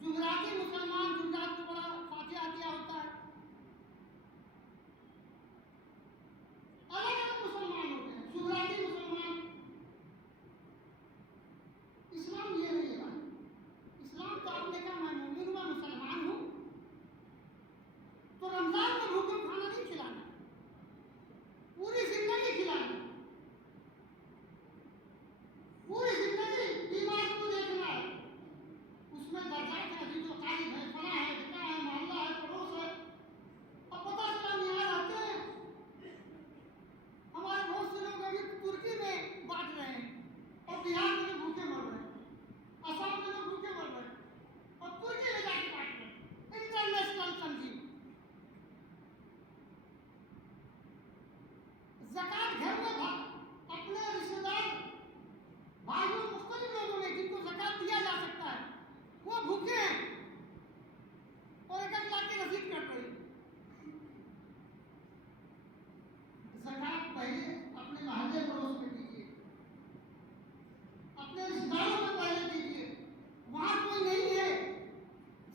जुमराती मुसलमान, जुमरात को बड़ा फातिहा दिया होता है। अलग अलग मुसलमान होते हैं, जुमराती मुसलमान। इस्लाम ये नहीं है भाई। इस्लाम तो आपने कहा मैं मोमिन हूँ, मैं मुसलमान हूँ, तो रमजान में भूखे खाना नहीं खिलाना, पूरी जिंदगी खिलाना, पूरी जिंदगी बीमार को देखना है। उसमें दर्जात है, अभी जो तारीफ है, फला है, ढिका है, मोहल्ला है, पड़ोस है। अब पता चला निहार आते हैं, हमारे बहुत से लोग अभी तुर्की में बांट रहे हैं और बिहार में लोग भूखे मर रहे हैं, असम में लोग भूखे मर रहे हैं और तुर्की में जाके बांट रहे हैं। इंटरनेशनल तंजीम। ज़कात घर में था, अपने रिश्तेदार भाइयों मुख्तलिफ लोगों में जिनको ज़कात दिया जा सकता है, वो भूखे हैं और एक लाख की रसीद कट रही। ज़कात पहले अपने मोहल्ले पड़ोस में दीजिए, अपने रिश्तेदारों में पहले दीजिए। वहां कोई नहीं है,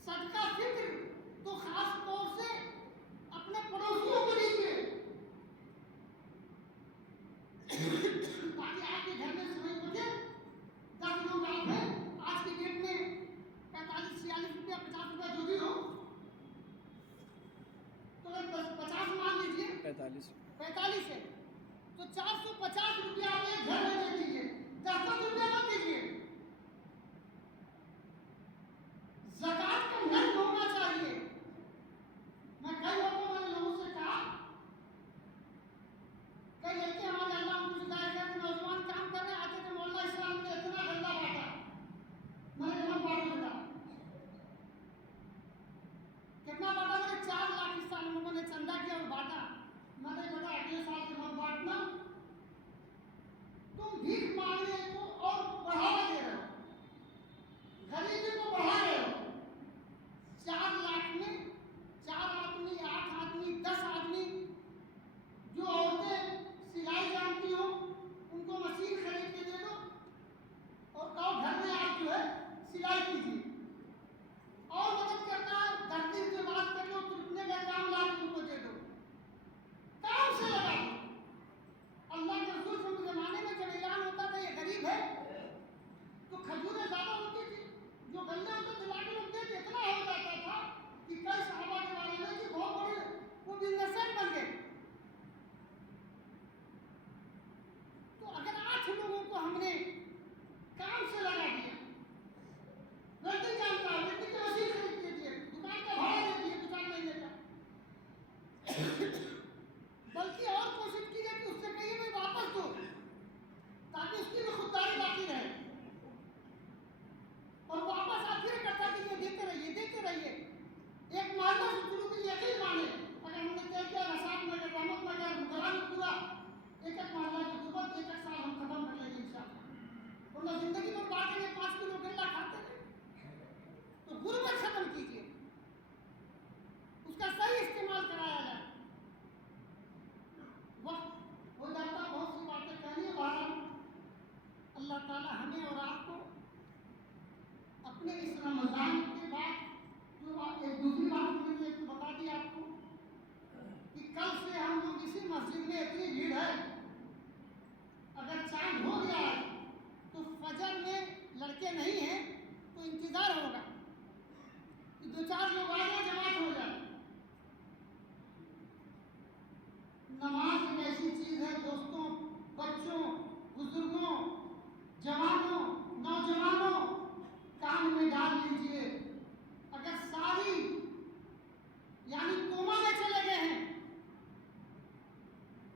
सदका फिक्र तो खास तौर से अपने पड़ोसियों को दीजिए, ताकि आपके घर में समय बचे। 10 लोग आप हैं, आज की डेट में 45-46 रुपया, 50 रुपया जो भी हो, तो 50 मान लीजिए, 45 है, तो 450 रुपया आप एक घर में दे दीजिए, 10 रुपया मत दीजिए। ज़कात का नर्म होना चाहिए। मैं कई लोगों से कहा, कई लड़के हमारे अल्लाह उनको हिदायत करके नौजवान काम करने आते थे, मौलाना इस्लाम ने इतना गंदा बांटा। मैंने कहा बांटो बेटा, कितना बांटा? मैंने 4 लाख इस साल लोगों ने चंदा किया और बांटा। मैंने बेटा अगले साल से मत बांटना, तुम भीख मांगने को और बढ़ावा दे रहे हो, गरीबी को बढ़ा रहे हो। 4 लाख में 4 आदमी, 8 आदमी, 10 आदमी, जो औरतें सिलाई जानती हो उनको मशीन खरीद के दे दो और कहो घर में आप जो है सिलाई कीजिए। और मदद करना है, दर्जी से बात कर लो, टूटने का काम ला के उनको दे दो, काम से लगा दो। अल्लाह के रसूल के जमाने में जब ऐलान होता था ये गरीब है, तो खजूरें ज्यादा होती थी, जो गन्ने होते थे लाके लोग देते, इतना हो जाता था कि कई साहबा के बारे में कि बहुत बड़े वो बिजनेसमैन बन गए। तो अगर 8 लोगों को हमने काम से लगा दिया, गलती जानता है, गलती की मशीन खरीद के दिए, दुकान का भाड़ा दे दिए 2-4 महीने का, बल्कि और कोशिश की है कि उससे कहीं भी वापस दो, ताकि उसकी भी खुददारी बाकी रहे और वापस आप फिर इकट्ठा कीजिए, देते रहिए। एक मोहल्ला से शुरू कीजिए, यकीन माने अगर हमने तय किया रसात नगर, रहमत नगर, मुगरान पूरा एक मोहल्ला की गुर्बत 1 साल हम खत्म कर लेंगे इंशाअल्लाह। वरना जिंदगी भर बांटेंगे, 5 किलो केला खाते हैं, तो गुर्बत खत्म कीजिए, उसका सही इस्तेमाल कराया जाए। वक्त हो जाता, बहुत सी बातें कहनी है, बहरहाल अल्लाह ताला हमें और आपको अपने इस रमजान के बाद, जो एक दूसरी बात मैंने एक बता दी आपको कि कल से हम लोग इसी मस्जिद में, इतनी भीड़ है, अगर चांद हो गया है तो फजर में लड़के नहीं हैं तो इंतजार होगा कि 2-4 लोग आ जाए, जमात हो जाए। नमाज एक ऐसी चीज है दोस्तों, बच्चों, बुजुर्गों, जवानों, नौजवानों, कान में डाल लीजिए। अगर सारी यानी कोमा में चले गए हैं,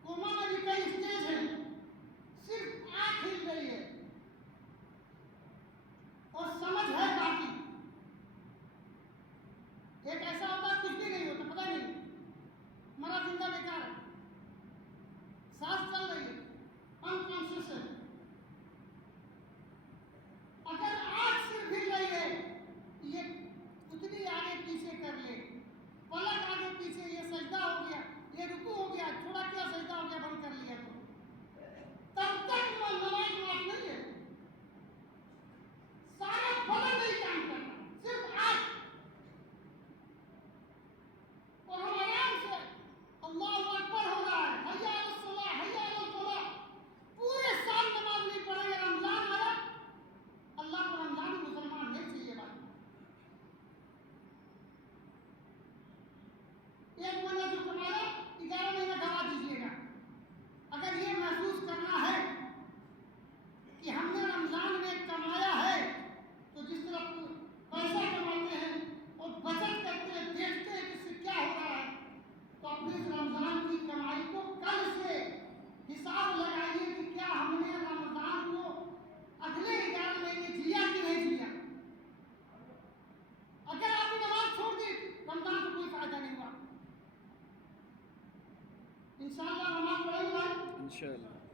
कोमा में भी कई स्टेज है, सिर्फ आंख हिल रही है और समझ है बाकी। इंशाल्लाह।